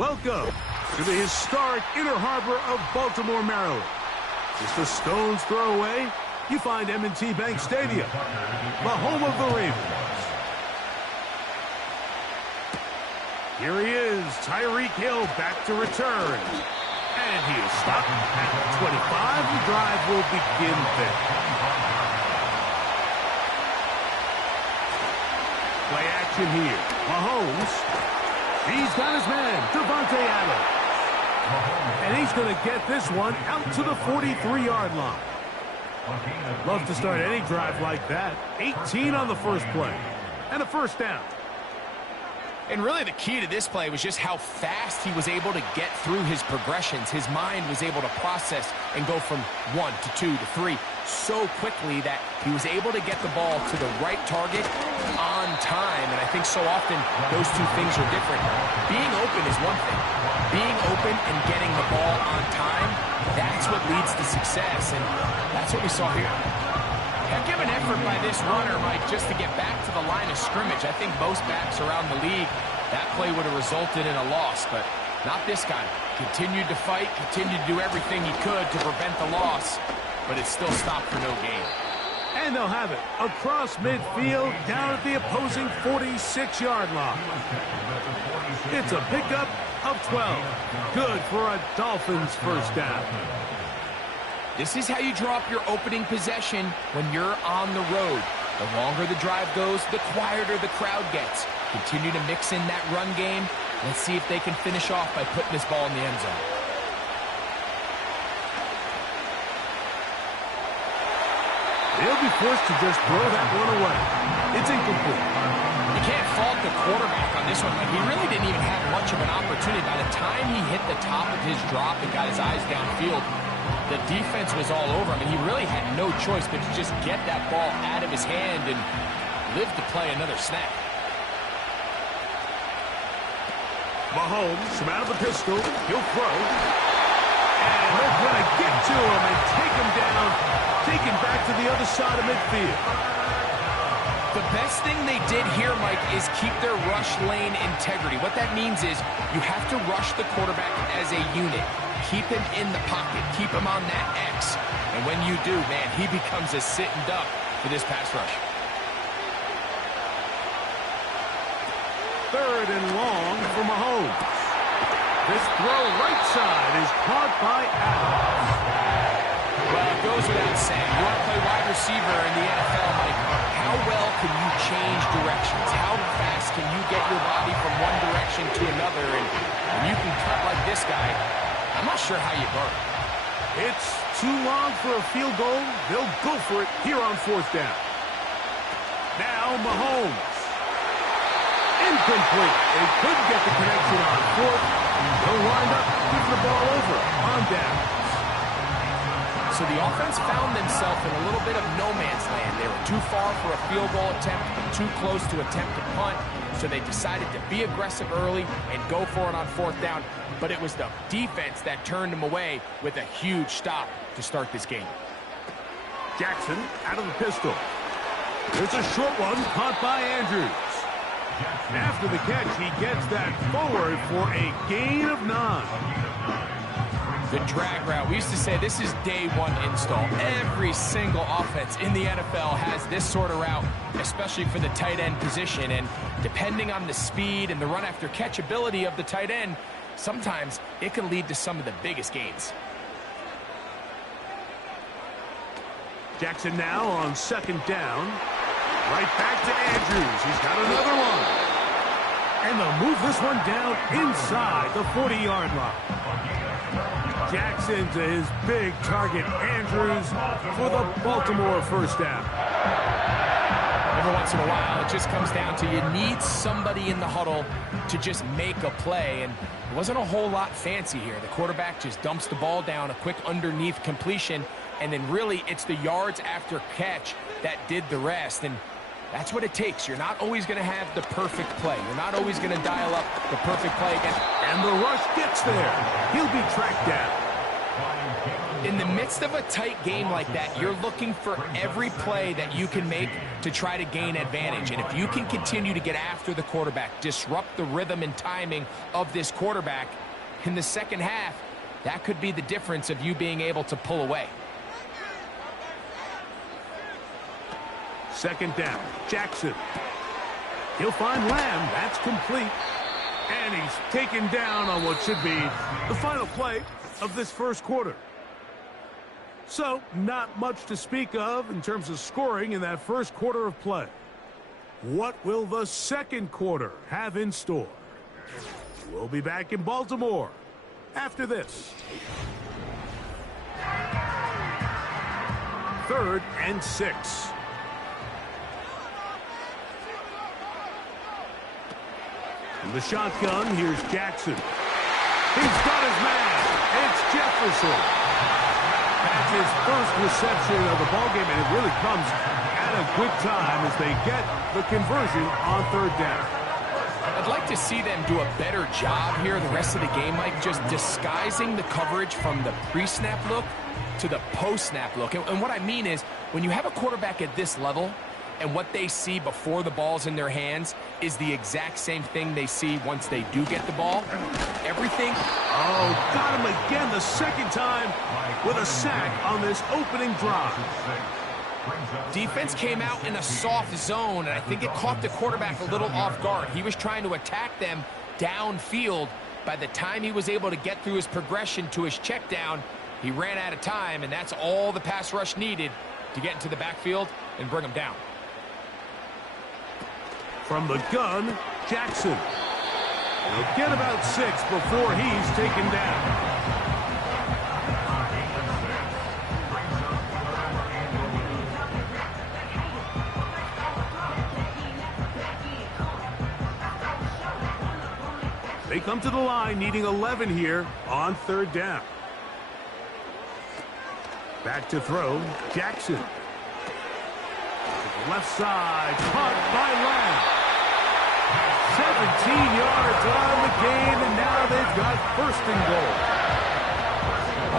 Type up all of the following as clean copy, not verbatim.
Welcome to the historic Inner Harbor of Baltimore, Maryland. Just a stone's throw away, you find M&T Bank Stadium, the home of the Ravens. Here he is, Tyreek Hill back to return. And he is stopped at the 25. The drive will begin there. Play action here. Mahomes. He's got his man, Devontae Adams. And he's going to get this one out to the 43-yard line. Love to start any drive like that. 18 on the first play. And a first down. And really the key to this play was just how fast he was able to get through his progressions. His mind was able to process and go from 1 to 2 to 3 so quickly that he was able to get the ball to the right target on time. And I think so often those two things are different. Being open is one thing. Being open and getting the ball on time, that's what leads to success. And that's what we saw here. Heck of an effort by this runner, Mike, just to get back to the line of scrimmage. I think most backs around the league, that play would have resulted in a loss, but not this guy. Continued to fight, continued to do everything he could to prevent the loss, but it still stopped for no gain. And they'll have it across midfield, down at the opposing 46-yard line. It's a pickup of 12. Good for a Dolphins first down. This is how you draw up your opening possession when you're on the road. The longer the drive goes, the quieter the crowd gets. Continue to mix in that run game. Let's see if they can finish off by putting this ball in the end zone. They'll be forced to just throw that one away. It's incomplete. You can't fault the quarterback on this one. Like, he really didn't even have much of an opportunity. By the time he hit the top of his drop and got his eyes downfield, the defense was all over him, and he really had no choice but to just get that ball out of his hand and live to play another snap. Mahomes from out of the pistol. He'll throw. And they're going to get to him and take him down, take him back to the other side of midfield. The best thing they did here, Mike, is keep their rush lane integrity. What that means is you have to rush the quarterback as a unit. Keep him in the pocket. Keep him on that X. And when you do, man, he becomes a sitting duck for this pass rush. 3rd and long for Mahomes. This throw right side is caught by Adams. Well, it goes without saying. You want to play wide receiver in the NFL, Mike. How well can you change directions? How fast can you get your body from one direction to another? And when you can cut like this guy, I'm not sure how you guard it. It's too long for a field goal. They'll go for it here on 4th down. Now Mahomes. Incomplete. They couldn't get the connection on 4th. They'll wind up giving the ball over on downs. So the offense found themselves in a little bit of no man's land. They were too far for a field goal attempt, too close to attempt a punt, so they decided to be aggressive early and go for it on 4th down. But it was the defense that turned them away with a huge stop to start this game. Jackson out of the pistol. There's a short one caught by Andrews. After the catch, he gets that forward for a gain of 9. The drag route. We used to say this is day one install. Every single offense in the NFL has this sort of route, especially for the tight end position. And depending on the speed and the run after catch ability of the tight end, sometimes it can lead to some of the biggest gains. Jackson now on 2nd down. Right back to Andrews. He's got another one. And they'll move this one down inside the 40-yard line. Jackson to his big target, Andrews, for the Baltimore 1st down. Every once in a while, it just comes down to you need somebody in the huddle to just make a play. And it wasn't a whole lot fancy here. The quarterback just dumps the ball down, a quick underneath completion, and then really it's the yards after catch that did the rest. And that's what it takes. You're not always going to have the perfect play. You're not always going to dial up the perfect play again. And the rush gets there. He'll be tracked down. In the midst of a tight game like that, you're looking for every play that you can make to try to gain advantage. And if you can continue to get after the quarterback, disrupt the rhythm and timing of this quarterback in the second half, that could be the difference of you being able to pull away. 2nd down, Jackson. He'll find Lamb. That's complete. And he's taken down on what should be the final play of this 1st quarter. So, not much to speak of in terms of scoring in that 1st quarter of play. What will the 2nd quarter have in store? We'll be back in Baltimore after this. 3rd and 6. In the shotgun, here's Jackson. He's got his man. It's Jefferson. That's his first reception of the ballgame, and it really comes at a good time as they get the conversion on 3rd down. I'd like to see them do a better job here the rest of the game, Mike, just disguising the coverage from the pre-snap look to the post-snap look. And what I mean is, when you have a quarterback at this level, and what they see before the ball's in their hands is the exact same thing they see once they do get the ball. Everything. Oh, got him again the 2nd time with a sack on this opening drive. Defense came out in a soft zone, and I think it caught the quarterback a little off guard. He was trying to attack them downfield. By the time he was able to get through his progression to his check down, he ran out of time, and that's all the pass rush needed to get into the backfield and bring him down. From the gun, Jackson. He'll get about 6 before he's taken down. They come to the line needing 11 here on third down. Back to throw, Jackson. Left side, caught by Lamb. 17 yards on the gain, and now they've got first and goal.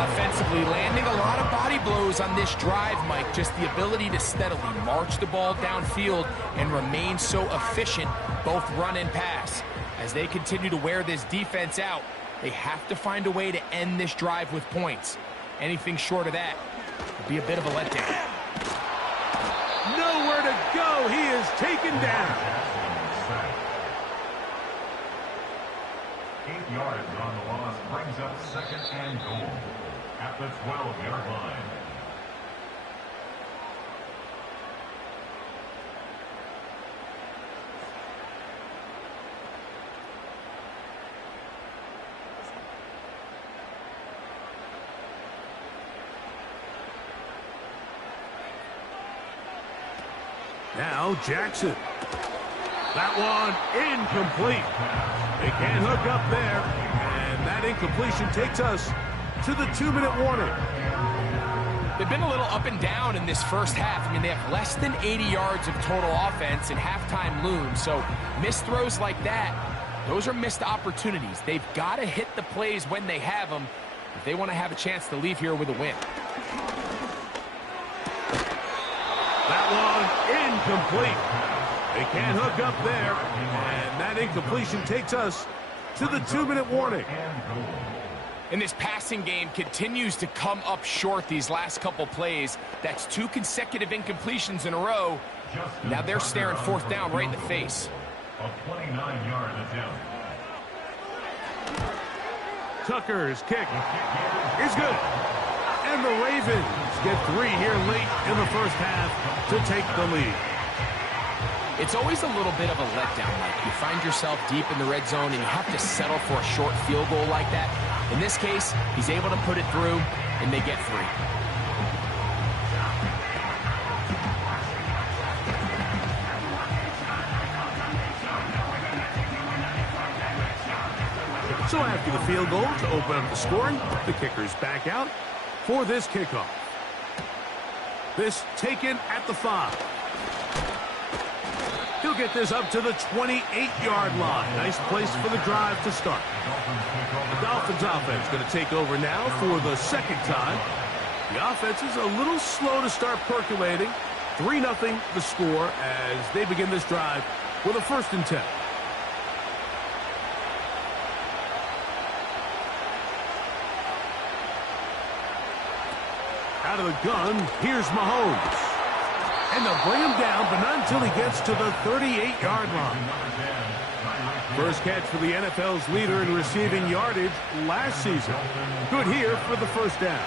Offensively, landing a lot of body blows on this drive, Mike. Just the ability to steadily march the ball downfield and remain so efficient, both run and pass. As they continue to wear this defense out, they have to find a way to end this drive with points. Anything short of that would be a bit of a letdown. Nowhere to go. He is taken down. 8 yards on the loss brings up second and goal at the 12-yard line. Now Jackson. That one incomplete. They can't hook up there. And that incompletion takes us to the 2-minute warning. They've been a little up and down in this first half. I mean, they have less than 80 yards of total offense and halftime looms. So missed throws like that, those are missed opportunities. They've got to hit the plays when they have them if they want to have a chance to leave here with a win. That one incomplete. They can't hook up there. And that incompletion takes us to the 2-minute warning. And this passing game continues to come up short these last couple plays. That's 2 consecutive incompletions in a row. Now they're staring fourth down right in the face. A 29-yard attempt. Tucker's kick is good. And the Ravens get 3 here late in the first half to take the lead. It's always a little bit of a letdown, Mike. You find yourself deep in the red zone and you have to settle for a short field goal like that. In this case, he's able to put it through, and they get 3. So after the field goal to open up the scoring, the kicker's back out for this kickoff. This taken at the 5. He'll get this up to the 28-yard line. Nice place for the drive to start. The Dolphins offense going to take over now for the second time. The offense is a little slow to start percolating. 3-0 the score as they begin this drive with a 1st and 10. Out of the gun, here's Mahomes. And they'll bring him down, but not until he gets to the 38-yard line. First catch for the NFL's leader in receiving yardage last season. Good here for the first down.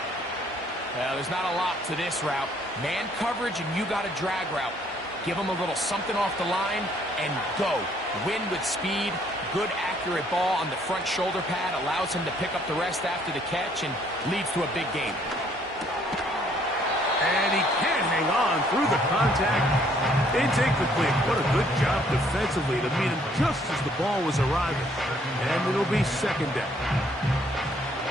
There's not a lot to this route. Man coverage, and you got a drag route. Give him a little something off the line and go. Win with speed. Good, accurate ball on the front shoulder pad. Allows him to pick up the rest after the catch and leads to a big game. And he can't hang on through the contact. Incomplete. What a good job defensively to meet him just as the ball was arriving. And it'll be second down.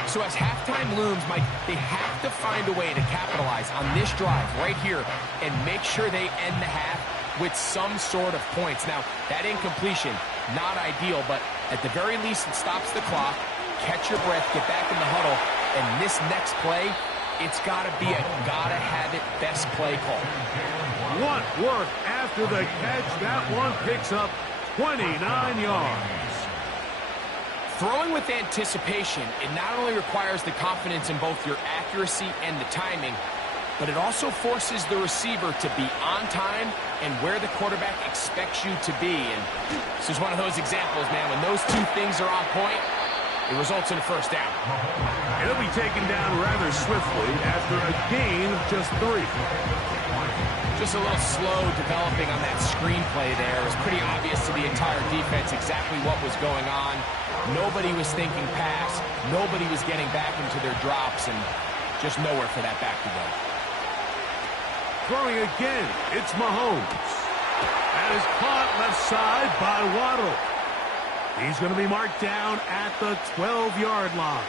So as halftime looms, Mike, they have to find a way to capitalize on this drive right here and make sure they end the half with some sort of points. Now, that incompletion, not ideal, but at the very least it stops the clock. Catch your breath, get back in the huddle, and this next play, it's got to be a gotta-have-it best play call. What work after the catch. That one picks up 29 yards. Throwing with anticipation, it not only requires the confidence in both your accuracy and the timing, but it also forces the receiver to be on time and where the quarterback expects you to be. And this is one of those examples, man. When those 2 things are on point, it results in a first down. He'll be taken down rather swiftly after a gain of just 3. Just a little slow developing on that screenplay there. It was pretty obvious to the entire defense exactly what was going on. Nobody was thinking pass. Nobody was getting back into their drops, and just nowhere for that back to go. Throwing again, it's Mahomes. That is caught left side by Waddle. He's going to be marked down at the 12-yard line.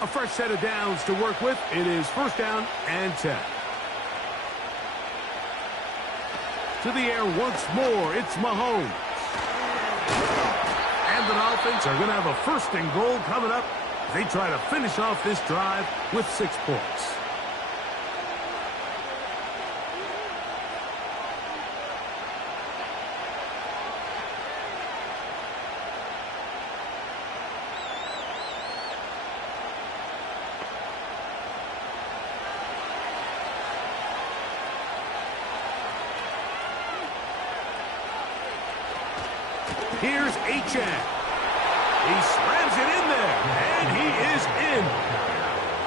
A fresh set of downs to work with. It is first down and 10. To the air once more. It's Mahomes. And the Dolphins are going to have a first and goal coming up. They try to finish off this drive with 6 points. Here's H.N. He slams it in there, and he is in.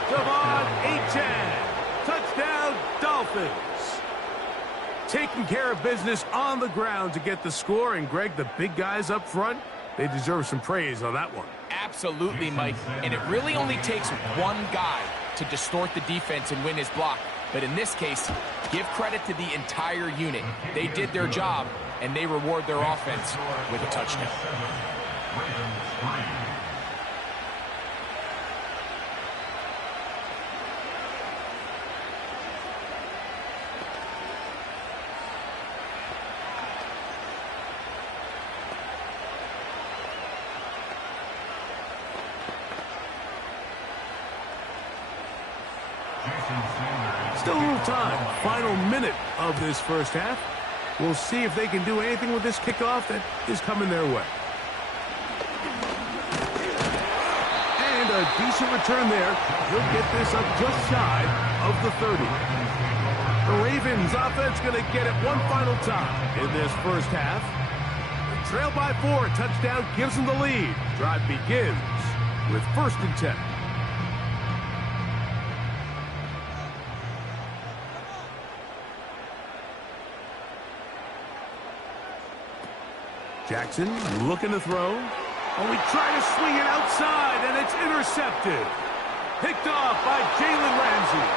Devon H.N. Touchdown, Dolphins. Taking care of business on the ground to get the score. And, Greg, the big guys up front, they deserve some praise on that one. Absolutely, Mike. And it really only takes one guy to distort the defense and win his block. But in this case, give credit to the entire unit. They did their job, and they reward their offense with a touchdown. Still a little time. Final minute of this first half. We'll see if they can do anything with this kickoff that is coming their way. And a decent return there. He'll get this up just shy of the 30. The Ravens offense going to get it one final time in this first half. They trail by 4. Touchdown gives them the lead. Drive begins with first and 10. Jackson looking to throw. Oh, he tried to swing it outside, and it's intercepted. Picked off by Jalen Ramsey.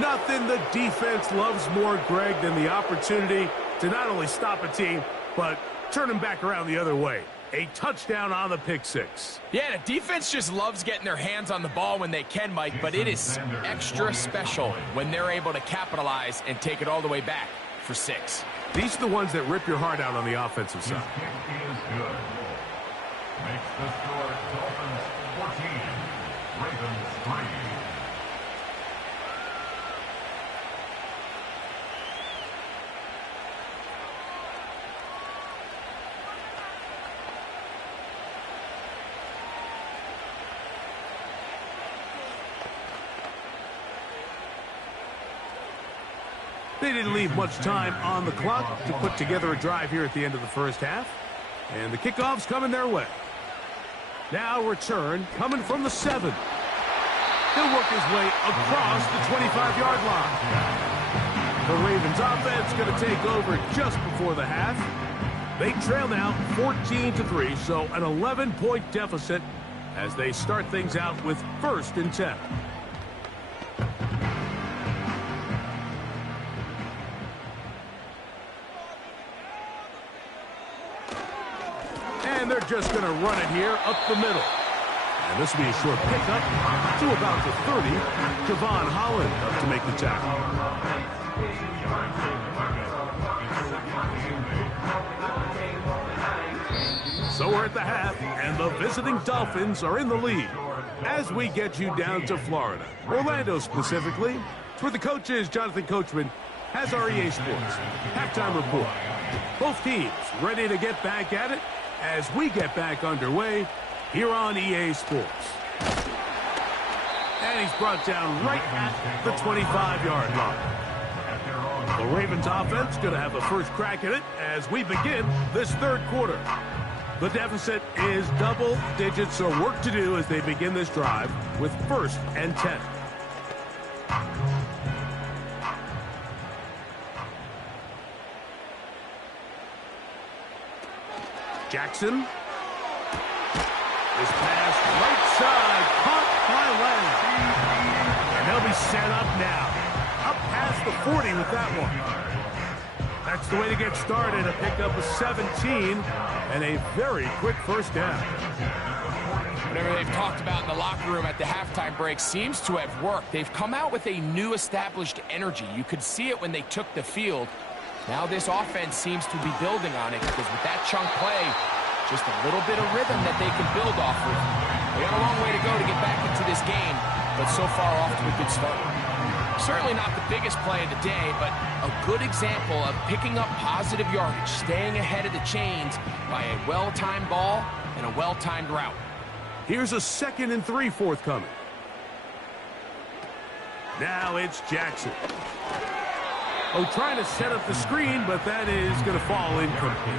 Nothing the defense loves more, Greg, than the opportunity to not only stop a team, but turn them back around the other way. A touchdown on the pick six. Yeah, the defense just loves getting their hands on the ball when they can, Mike, but it is extra special when they're able to capitalize and take it all the way back for 6. These are the ones that rip your heart out on the offensive side. Kick is good. Makes the score Dolphins 14, Ravens 3. They didn't leave much time on the clock to put together a drive here at the end of the first half. And the kickoff's coming their way. Now return coming from the 7. He'll work his way across the 25-yard line. The Ravens offense going to take over just before the half. They trail now 14-3, so an 11-point deficit as they start things out with first and 10. And they're just going to run it here up the middle. And this will be a short pickup to about the 30. Javon Holland up to make the tackle. So we're at the half, and the visiting Dolphins are in the lead. As we get you down to Florida, Orlando specifically, it's where the coach is, Jonathan Coachman, has our EA Sports halftime report. Both teams ready to get back at it as we get back underway here on EA Sports. And he's brought down right at the 25-yard line. The Ravens offense going to have the first crack at it as we begin this third quarter. The deficit is double digits, so work to do as they begin this drive with first and 10. Jackson. This pass right side, caught by Lamb. And they'll be set up now. Up past the 40 with that one. That's the way to get started. A pickup of 17 and a very quick first down. Whatever they've talked about in the locker room at the halftime break seems to have worked. They've come out with a new established energy. You could see it when they took the field. Now this offense seems to be building on it because with that chunk play, just a little bit of rhythm that they can build off of. They got a long way to go to get back into this game, but so far off to a good start. Certainly not the biggest play of the day, but a good example of picking up positive yardage, staying ahead of the chains by a well-timed ball and a well-timed route. Here's a 2nd and 3 forthcoming. Now it's Jackson. Oh, trying to set up the screen, but that is going to fall incomplete.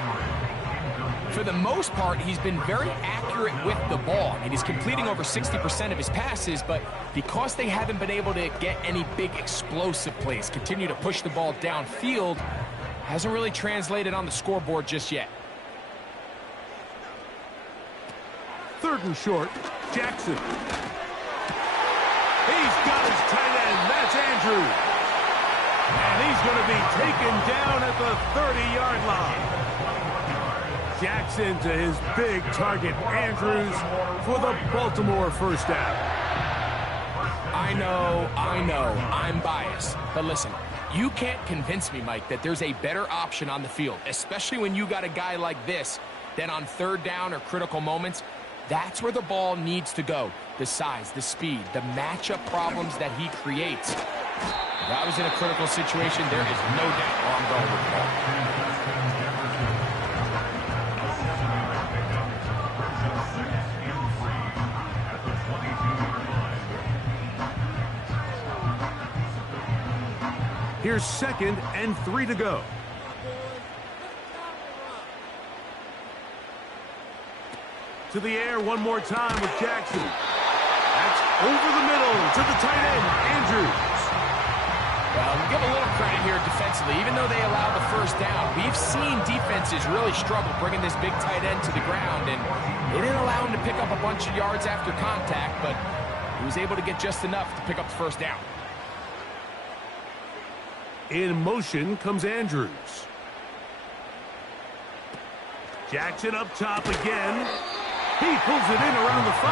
For the most part, he's been very accurate with the ball. I mean, he's completing over 60% of his passes, but because they haven't been able to get any big explosive plays, continue to push the ball downfield, hasn't really translated on the scoreboard just yet. 3rd and short, Jackson. He's got his tight end. That's Andrews. And he's going to be taken down at the 30-yard line. Jackson to his big target, Andrews, for the Baltimore first down. I know, I'm biased. But listen, you can't convince me, Mike, that there's a better option on the field, especially when you got a guy like this, than on 3rd down or critical moments. That's where the ball needs to go. The size, the speed, the matchup problems that he creates. If I was in a critical situation, there is no doubt where I'm going with the ball. Here's 2nd and 3 to go. To the air one more time with Jackson. That's over the middle to the tight end, Andrews. Well, we give a little credit here defensively. Even though they allowed the first down, we've seen defenses really struggle bringing this big tight end to the ground, and they didn't allow him to pick up a bunch of yards after contact, but he was able to get just enough to pick up the first down. In motion comes Andrews. Jackson up top again. He pulls it in around the 5.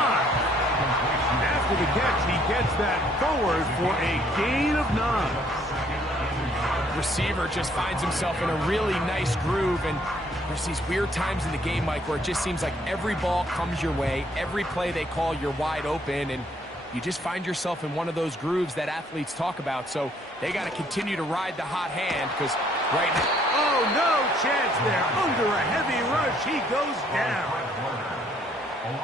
After the catch, he gets that forward for a gain of 9. Receiver just finds himself in a really nice groove, and there's these weird times in the game, Mike, where it just seems like every ball comes your way, every play they call, you're wide open, and you just find yourself in one of those grooves that athletes talk about. So they got to continue to ride the hot hand because right now... Oh, no chance there. Under a heavy rush, he goes down.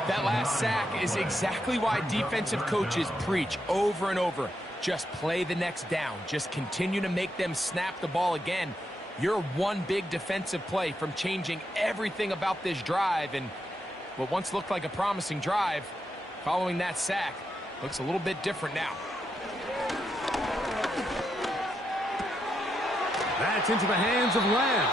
That last sack is exactly why defensive coaches preach over and over. Just play the next down. Just continue to make them snap the ball again. You're one big defensive play from changing everything about this drive. And what once looked like a promising drive, following that sack, looks a little bit different now. That's into the hands of Lamb.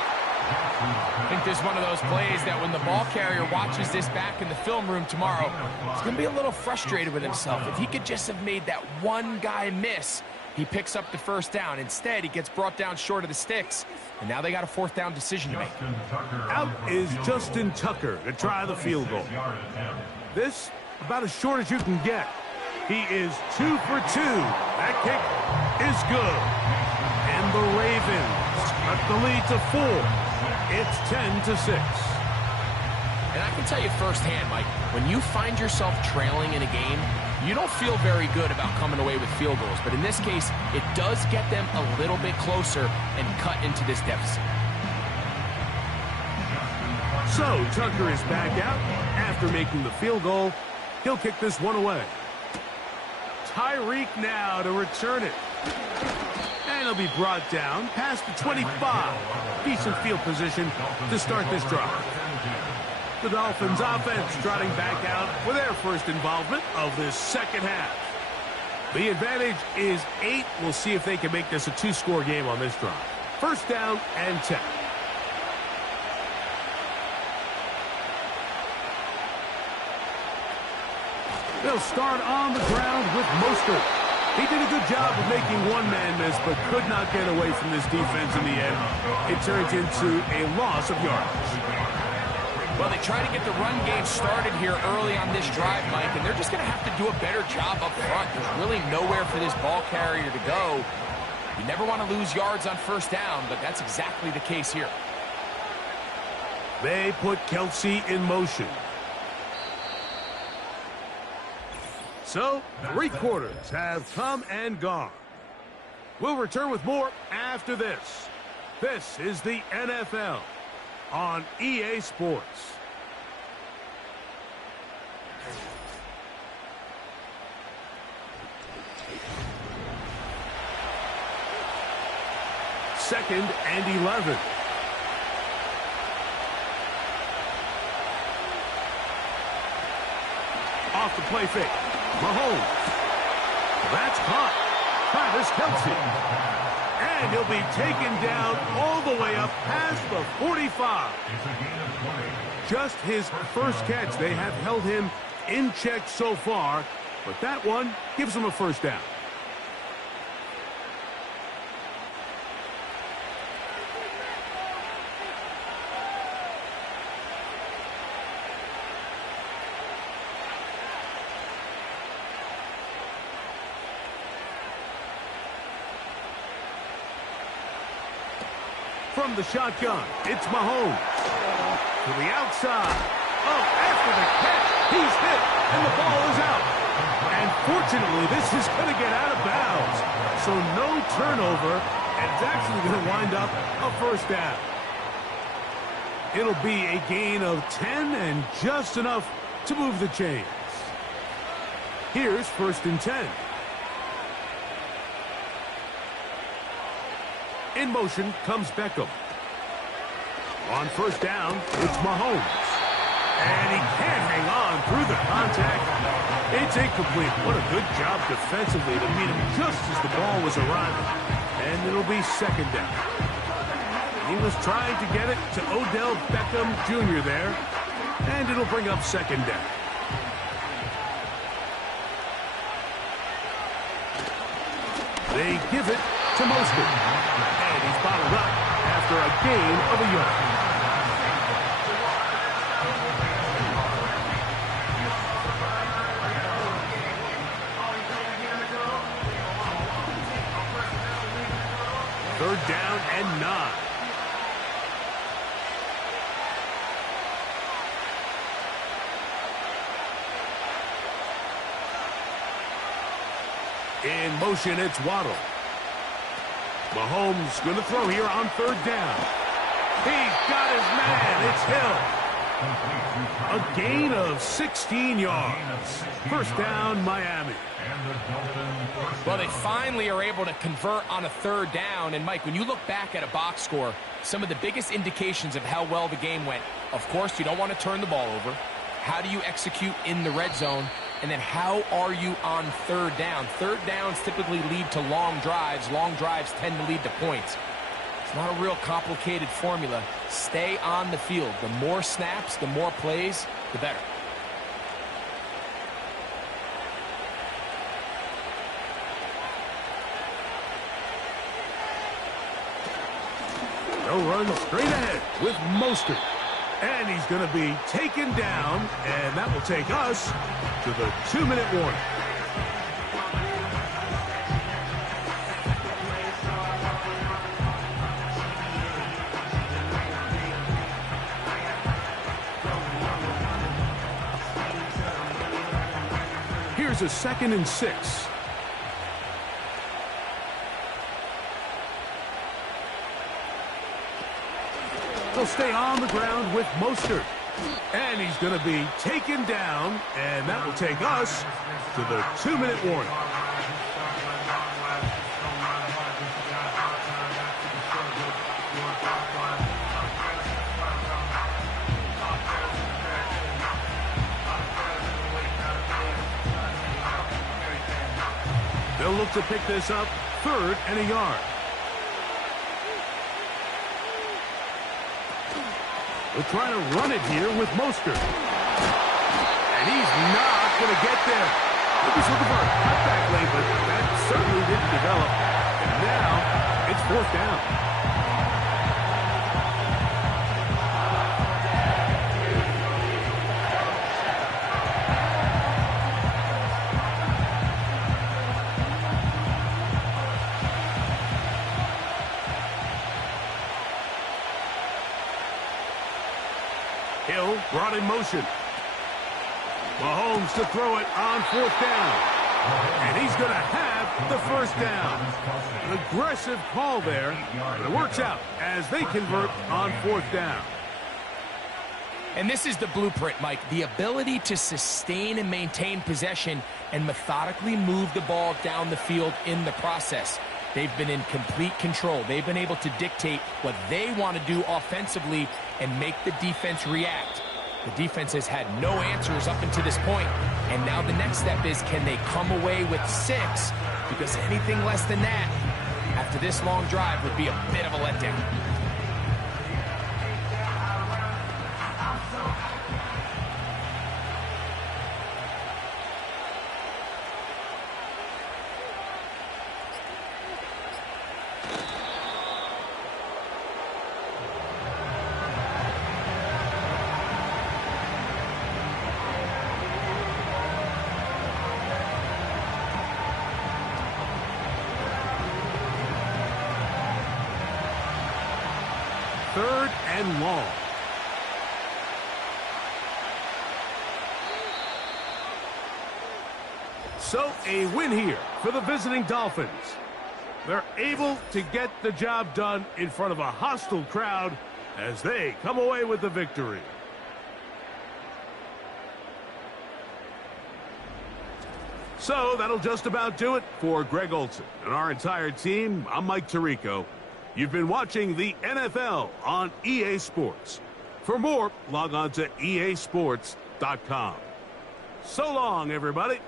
I think this is one of those plays that when the ball carrier watches this back in the film room tomorrow, he's going to be a little frustrated with himself. If he could just have made that one guy miss, he picks up the first down. Instead, he gets brought down short of the sticks, and now they got a 4th down decision to make. Out is Justin Tucker to try the field goal. This, about as short as you can get. He is 2 for 2. That kick is good. And the Ravens cut the lead to 4. It's 10-6. And I can tell you firsthand, Mike, when you find yourself trailing in a game, you don't feel very good about coming away with field goals. But in this case, it does get them a little bit closer and cut into this deficit. So Tucker is back out after making the field goal. He'll kick this one away. Tyreek now to return it. And he'll be brought down past the 25. Decent field position to start this drive. The Dolphins offense trotting back out for their first involvement of this second half. The advantage is 8. We'll see if they can make this a 2-score game on this drive. First down and 10. They'll start on the ground with Mostert. He did a good job of making one man miss, but could not get away from this defense in the end. It turns into a loss of yards. Well, they try to get the run game started here early on this drive, Mike, and they're just going to have to do a better job up front. There's really nowhere for this ball carrier to go. You never want to lose yards on first down, but that's exactly the case here. They put Kelsey in motion. So, 3 quarters have come and gone. We'll return with more after this. This is the NFL on EA Sports. Second and 11. Off the play fake. Mahomes. That's caught. Travis Kelsey. And he'll be taken down all the way up past the 45. Just his first catch. They have held him in check so far, but that one gives him a first down. From the shotgun, it's Mahomes. To the outside. Oh, after the catch, he's hit, and the ball is out. And fortunately, this is going to get out of bounds. So no turnover, and it's actually going to wind up a first down. It'll be a gain of 10 and just enough to move the chains. Here's 1st and 10. In motion comes Beckham. On first down, it's Mahomes. And he can't hang on through the contact. It's incomplete. What a good job defensively to meet him just as the ball was arriving. And it'll be 2nd down. He was trying to get it to Odell Beckham Jr. there. And it'll bring up 2nd down. They give it to Mostert. And he's bottled up after a gain of a yard. Third down and 9. In motion, it's Waddle. Mahomes going to throw here on 3rd down. He's got his man. It's Hill. A gain of 16 yards. First down, Miami. Well, they finally are able to convert on a 3rd down. And, Mike, when you look back at a box score, some of the biggest indications of how well the game went, of course, you don't want to turn the ball over. How do you execute in the red zone? And then how are you on 3rd down? 3rd downs typically lead to long drives. Long drives tend to lead to points. It's not a real complicated formula. Stay on the field. The more snaps, the more plays, the better. They'll run straight ahead with Mostert. And he's going to be taken down, and that will take us to the 2-minute warning. Here's a 2nd and 6. They'll stay on the ground with Mostert. And he's going to be taken down, and that will take us to the 2-minute warning. They'll look to pick this up 3rd and a yard. They're trying to run it here with Mostert. And he's knocked going to get there. He was looking for a cutback lane, but that certainly didn't develop. And now it's fourth down. Hill brought in motion. Mahomes to throw it on fourth down. And he's going to have the first down. An aggressive call there. But it works out as they convert on fourth down. And this is the blueprint, Mike. The ability to sustain and maintain possession and methodically move the ball down the field in the process. They've been in complete control. They've been able to dictate what they want to do offensively and make the defense react. The defense has had no answers up until this point, and now the next step is, can they come away with 6? Because anything less than that, after this long drive, would be a bit of a letdown. Third and long. So a win here for the visiting Dolphins. They're able to get the job done in front of a hostile crowd as they come away with the victory. So that'll just about do it for Greg Olsen and our entire team. I'm Mike Tirico. You've been watching the NFL on EA Sports. For more, log on to easports.com. So long, everybody.